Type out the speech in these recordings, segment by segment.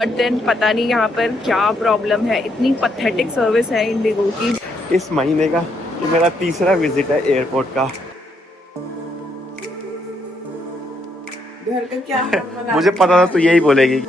But then पता नहीं यहाँ पर क्या प्रॉब्लम है, इतनी पथेटिक सर्विस है इंडिगो की। इस महीने का ये मेरा तीसरा विजिट है एयरपोर्ट का। घर का क्या मुझे पता था तू यही बोलेगी।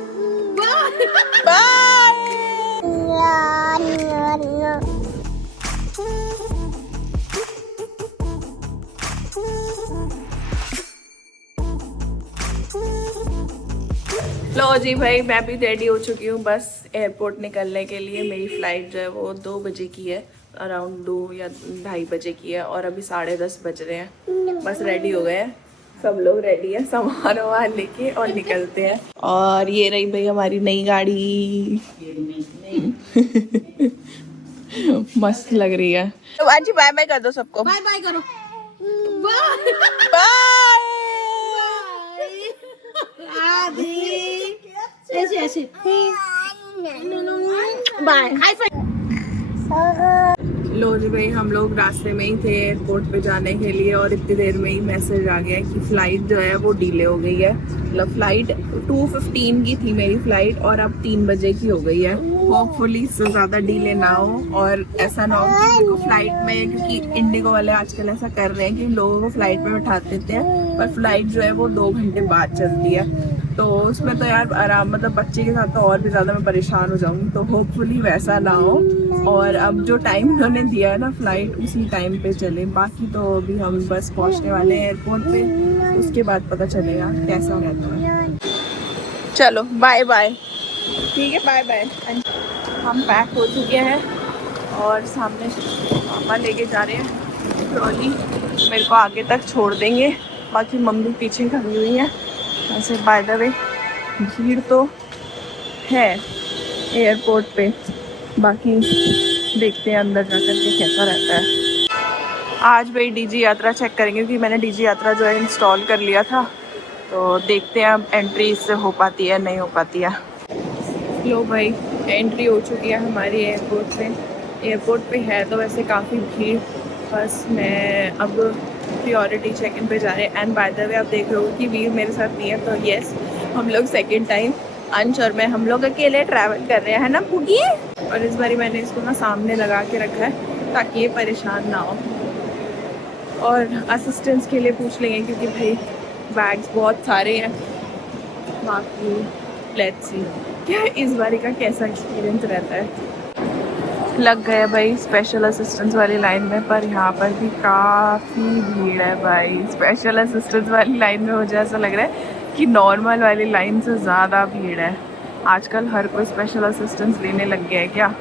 लो जी भाई, मैं भी रेडी हो चुकी हूँ बस एयरपोर्ट निकलने के लिए। मेरी फ़्लाइट जो है वो 2 बजे की है, अराउंड 2 या 2:30 बजे की है और अभी 10:30 बज रहे हैं। बस रेडी हो गए हैं, सब लोग रेडी है, सामान वामान लेके और निकलते हैं। और ये रही भाई हमारी नई गाड़ी। मस्त लग रही है। तो आज बाय बाय कर दो सबको। बाय बाय करो। बाय। ऐसे ऐसे बाय हाय फाइव। लो जी भाई, हम लोग रास्ते में ही थे एयरपोर्ट पे जाने के लिए और इतनी देर में ही मैसेज आ गया कि फ़्लाइट जो है वो डिले हो गई है। मतलब फ़्लाइट 2:15 की थी मेरी फ़्लाइट और अब 3 बजे की हो गई है। होपफुली इससे ज़्यादा डिले ना हो और ऐसा ना हो कि मेरे को फ़्लाइट में, क्योंकि इंडिगो वाले आजकल ऐसा कर रहे हैं कि लोगों को फ़्लाइट में बैठा देते हैं पर फ़्लाइट जो है वो 2 घंटे बाद चलती है। तो उसमें तो यार आराम, मतलब बच्चे के साथ तो और भी ज़्यादा मैं परेशान हो जाऊँगी। तो होपफुली वैसा ना हो और अब जो टाइम उन्होंने दिया है ना फ़्लाइट उसी टाइम पे चले। बाकी तो अभी हम बस पहुंचने वाले हैं एयरपोर्ट पे, उसके बाद पता चलेगा कैसा रहता है। चलो बाय बाय। ठीक है, बाय बाय। हम पैक हो चुके हैं और सामने पापा लेके जा रहे हैं ट्रॉली, मेरे को आगे तक छोड़ देंगे, बाकी मम्मी पीछे खड़ी हुई है। वैसे बाय द वे भीड़ तो है एयरपोर्ट पे, बाकी देखते हैं अंदर जाकर के कैसा रहता है। आज भाई डीजी यात्रा चेक करेंगे क्योंकि मैंने डीजी यात्रा जो है इंस्टॉल कर लिया था। तो देखते हैं अब एंट्री इससे हो पाती है नहीं हो पाती है। लो भाई, एंट्री हो चुकी है हमारी एयरपोर्ट पे। एयरपोर्ट पे है तो वैसे काफ़ी भीड़, बस मैं अब प्रियोरिटी चेक इन पे जा रहे हैं। एंड बाय द वे आप देख रहे हो कि वीर मेरे साथ नहीं है, तो येस हम लोग सेकेंड टाइम अंश और मैं हम लोग अकेले ट्रैवल कर रहे हैं, है ना पुगी। और इस बारी मैंने इसको ना सामने लगा के रखा है ताकि ये परेशान ना हो। और असिस्टेंस के लिए पूछ लेंगे क्योंकि भाई बैग्स बहुत सारे हैं। बाकी लेट्स सी क्या इस बारी का कैसा एक्सपीरियंस रहता है। लग गए भाई स्पेशल असिस्टेंस वाली लाइन में, पर यहाँ पर भी काफ़ी भीड़ है भाई। स्पेशल असिस्टेंस वाली लाइन में मुझे ऐसा लग रहा है कि नॉर्मल वाली लाइन से ज़्यादा भीड़ है। आजकल हर कोई स्पेशल असिस्टेंस लेने लग गया है क्या।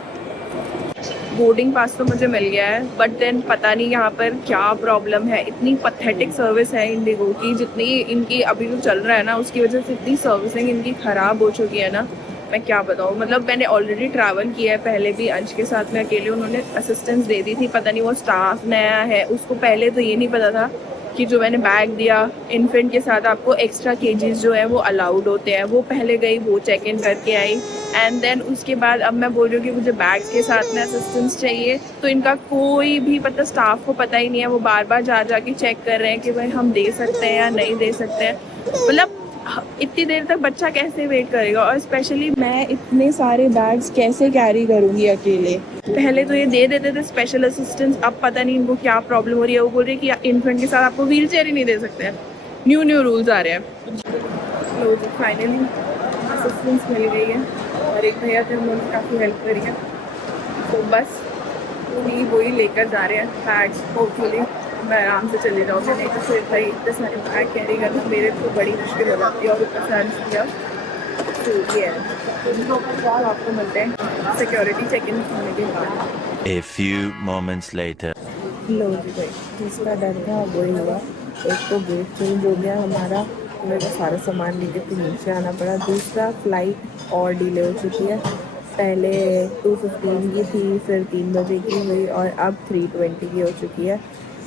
बोर्डिंग पास तो मुझे मिल गया है बट देन पता नहीं यहाँ पर क्या प्रॉब्लम है। इतनी पथेटिक सर्विस है इंडिगो की, जितनी इनकी अभी जो चल रहा है ना उसकी वजह से इतनी सर्विसिंग इनकी ख़राब हो चुकी है ना, मैं क्या बताऊँ। मतलब मैंने ऑलरेडी ट्रैवल किया है पहले भी अंश के साथ में अकेले, उन्होंने असिस्टेंस दे दी थी। पता नहीं वो स्टाफ नया है, उसको पहले तो ये नहीं पता था कि जो मैंने बैग दिया इन्फेंट के साथ आपको एक्स्ट्रा केजीज जो है वो अलाउड होते हैं। वो पहले गई, वो चेक इन करके आई एंड देन उसके बाद अब मैं बोल रही हूँ कि मुझे बैग्स के साथ में असिस्टेंस चाहिए, तो इनका कोई भी पता, स्टाफ को पता ही नहीं है। वो बार बार जा के चेक कर रहे हैं कि भाई हम दे सकते हैं या नहीं दे सकते हैं। मतलब इतनी देर तक बच्चा कैसे वेट करेगा, और स्पेशली मैं इतने सारे बैग्स कैसे कैरी करूँगी अकेले। पहले तो ये दे देते थे स्पेशल असिस्टेंस, अब पता नहीं इनको क्या प्रॉब्लम हो रही है। वो बोल रही है कि इन्फेंट के साथ आपको व्हील चेयर ही नहीं दे सकते हैं। न्यू रूल्स आ रहे हैं। तो फाइनली असिस्टेंस मिल गई है और एक भैया थे उन्होंने काफ़ी हेल्प करी है। तो बस वही लेकर जा रहे हैं बैग्स। होपफुली मैं आराम से चले जाऊँगी, नहीं तो फिर भाई इतने सारे बैग कैरी करना मेरे को बड़ी मुश्किल हो जाती है। और ऊपर से अंश किया तो ये है। तो आपको मिलते हैं सिक्योरिटी चेक इन होने के बाद। A few moments later. लो जी भाई, जिसका डर था वही हुआ। एक तो गेट चेंज हो गया हमारा, तो मेरे को सारा सामान लेके फिर नीचे आना पड़ा। दूसरा फ़्लाइट और डिले हो चुकी है, पहले 2:15 की थी, फिर 3 बजे की हुई और अब 3:20 की हो चुकी है।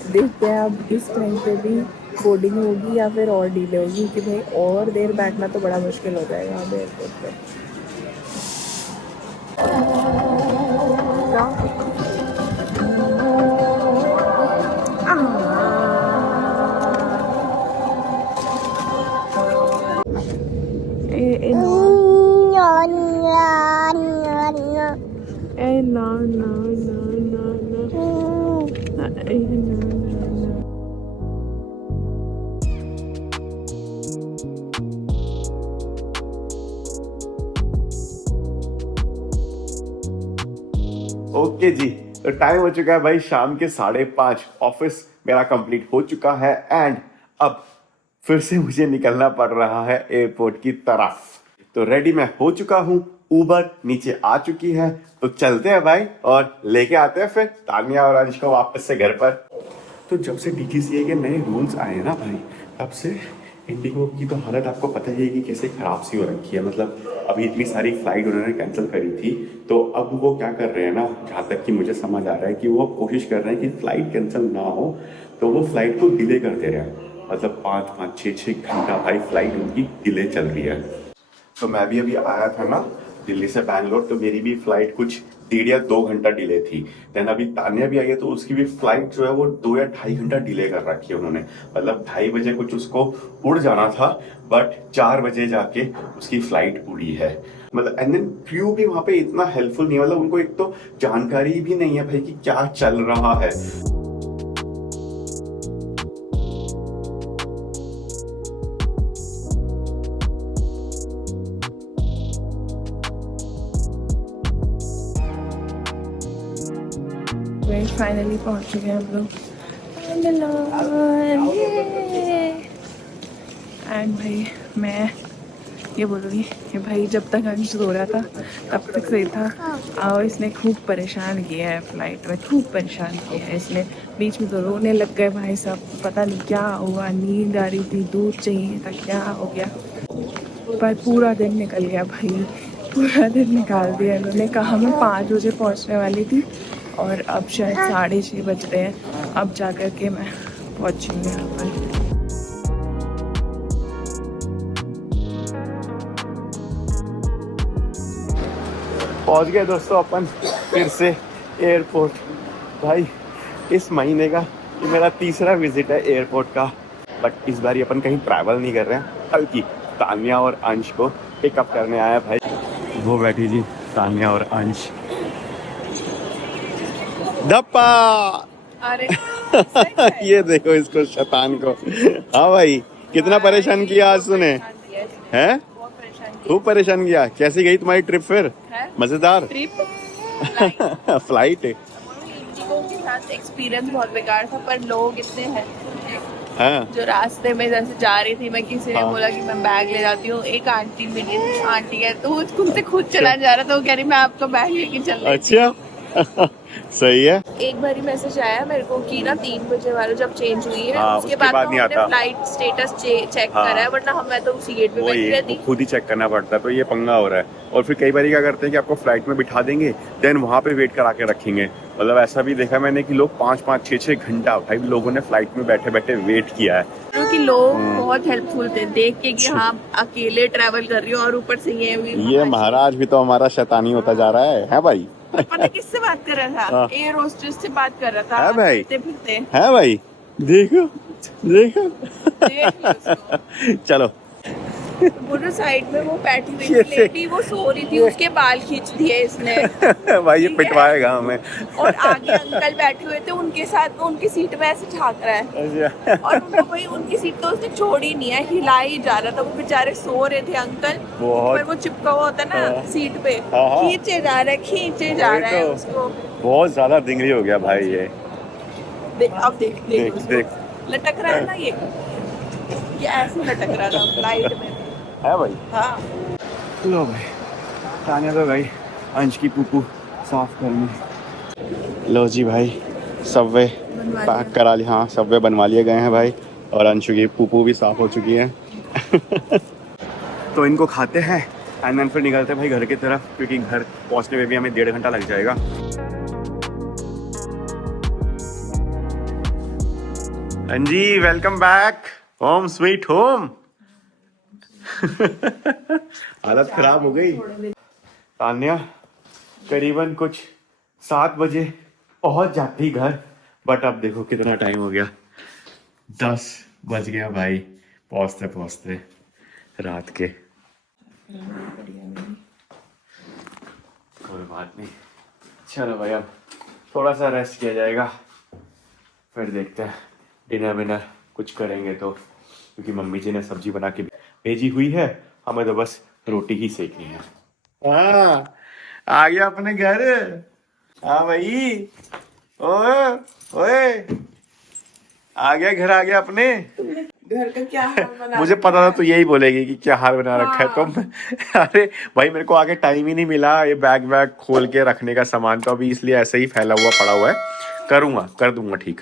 देखते हैं अब इस टाइम पे भी बोर्डिंग होगी या फिर और डिले होगी, कि भाई और देर बैठना तो बड़ा मुश्किल हो जाएगा अब एयरपोर्ट पे। ओके जी, तो टाइम हो चुका है भाई शाम के 5:30। ऑफिस मेरा कंप्लीट हो चुका है एंड अब फिर से मुझे निकलना पड़ रहा है एयरपोर्ट की तरफ। तो रेडी मैं हो चुका हूँ, उबर नीचे आ चुकी है, तो चलते हैं भाई और लेके आते हैं फिर तानिया और अंश को वापस से घर पर। तो जब से DGCA के नए रूल्स आए ना भाई, तब से इंडिगो की तो हालत आपको पता ही है कि कैसे खराब सी हो रखी है। मतलब अभी इतनी सारी फ्लाइट उन्होंने कैंसिल करी थी, तो अब वो क्या कर रहे हैं ना, जहाँ तक कि मुझे समझ आ रहा है कि वो कोशिश कर रहे हैं कि फ्लाइट कैंसिल ना हो, तो वो फ्लाइट को डिले कर दे रहे हैं। मतलब 5-5, 6-6 घंटा भाई फ्लाइट उनकी डिले चल रही है। तो मैं भी अभी आया था ना दिल्ली से बैंगलोर, तो मेरी भी फ्लाइट कुछ 1.5 या 2 घंटा डिले थी। देन अभी तानिया भी आई है, तो उसकी भी फ्लाइट जो है वो 2 या 2.5 घंटा डिले कर रखी है उन्होंने। मतलब 2:30 बजे कुछ उसको उड़ जाना था, बट 4 बजे जाके उसकी फ्लाइट उड़ी है। मतलब एंड देन क्रू भी वहां पे इतना हेल्पफुल नहीं है। मतलब उनको एक तो जानकारी भी नहीं है भाई कि क्या चल रहा है। फाइनली पहुंच चुके हैं हम लोग एंड भाई मैं ये बोलूँगी कि भाई जब तक अंश सो रहा था तब तक सही था, और इसने खूब परेशान किया है फ्लाइट में, खूब परेशान किया है इसने। बीच में तो रोने लग गए भाई साहब, पता नहीं क्या हुआ, नींद आ रही थी, दूध चाहिए था, क्या हो गया। पर पूरा दिन निकल गया भाई, पूरा दिन निकाल दिया इन्होंने। कहा मैं 5 बजे पहुंचने वाली थी और अब शायद 6:30 बज रहे हैं, अब जा कर के मैं पहुंची हूँ यहाँ पर। पहुंच गए दोस्तों अपन फिर से एयरपोर्ट। भाई इस महीने का ये मेरा तीसरा विजिट है एयरपोर्ट का, बट इस बार अपन कहीं ट्रैवल नहीं कर रहे हैं, बल्कि तानिया और अंश को पिकअप करने आया भाई। वो बैठी जी तानिया और अंश। धप्पा अरे ये देखो इसको शैतान को। हाँ भाई, कितना परेशान किया आज तूने, हैं? बहुत परेशान किया। खूब परेशान किया। कैसी गई तुम्हारी ट्रिप फिर? मजेदार ट्रिप फ्लाइट इंडिगो के साथ एक्सपीरियंस बहुत बेकार था, पर लोग इतने हैं। हाँ जो रास्ते में जैसे जा रही थी मैं, किसी ने हाँ। बोला कि मैं बैग ले जाती हूँ, एक आंटी मिली, आंटी है तो वो खुद से खुद चला जा रहा था, वो कह रही मैं आपका बैग लेके चल रही थी। अच्छा सही है। एक बार ही मैसेज आया मेरे को कि ना 3 बजे वाला जब चेंज हुई है, हाँ, उसके बाद नहीं हमने आता। फ्लाइट स्टेटस चेक हाँ। करा है, वरना मैं तो उसी गेट पे बैठी वही रहती। खुद ही चेक करना पड़ता है, तो ये पंगा हो रहा है। और फिर कई बार क्या करते हैं कि आपको फ्लाइट में बिठा देंगे, देन वहाँ पे वेट करा के रखेंगे। मतलब ऐसा भी देखा मैंने कि लोग 5-5, 6-6 घंटा भाई लोगों ने फ्लाइट में बैठे बैठे वेट किया है। क्योंकि लोग बहुत हेल्पफुल थे, देख के कि हाँ अकेले ट्रैवल कर रही हो, और ऊपर से ये महाराज भी तो हमारा शैतानी होता जा रहा है भाई। पता किससे बात कर रहा था? एयर होस्टेस से बात कर रहा था। है भाई, फिरते है भाई, देखो देखो देख लो उसको। चलो वो साइड में वो बैठी हुई थी लेडी, वो सो रही थी, उसके बाल खींच दिए इसने। भाई ये पिटवाएगा हमें। और आगे अंकल बैठे हुए थे, उनके साथ में उनकी सीट में ऐसे झांक रहा है। और उनको भाई उनकी सीट तो उसने छोड़ी नहीं है, हिला ही जा रहा था। वो बेचारे सो रहे थे अंकल, बहुत। पर वो चिपका हुआ होता ना सीट पे, हाँ। खींचे जा रहा है, खींचे जा रहा है उसको। बहुत ज्यादा दिंगली हो गया भाई ये। अब देख देख देख लटक रहा है ना ये ऐसे लटक रहा था फ्लाइट में। है भाई। हाँ लो भाई, तानिया तो गई अंश की पुप्पू साफ करने। लो जी भाई, सबवे पैक करा लिया। हाँ, सबवे बनवा लिए गए हैं भाई, और अंशु की पुप्पू भी साफ हो चुकी है। तो इनको खाते हैं एंड देन फिर निकलते हैं भाई घर की तरफ, क्योंकि घर पहुंचने में भी हमें 1.5 घंटा लग जाएगा। अंजी welcome back home sweet home. हालत खराब हो गई। तान्या करीबन कुछ 7 बजे पहुंच जाती घर, बट अब देखो कितना टाइम हो गया, 10 बज गया भाई पहुंचते पहुंचते रात के। कोई बात नहीं, चलो भाई अब थोड़ा सा रेस्ट किया जाएगा, फिर देखते हैं डिनर विनर कुछ करेंगे तो, क्योंकि मम्मी जी ने सब्जी बना के भेजी हुई है, हमें तो बस रोटी ही सेकनी है। हाँ, आ गया अपने घर। हाँ भाई, ओए ओए, आ गया, घर आ गया अपने। घर का क्या हाल बना मुझे पता था तू यही बोलेगी कि क्या हाल बना रखा है हाँ। तुम। अरे भाई, मेरे को आगे टाइम ही नहीं मिला ये बैग वैग खोल के रखने का सामान, तो अभी इसलिए ऐसे ही फैला हुआ पड़ा हुआ है। करूंगा, कर दूंगा ठीक।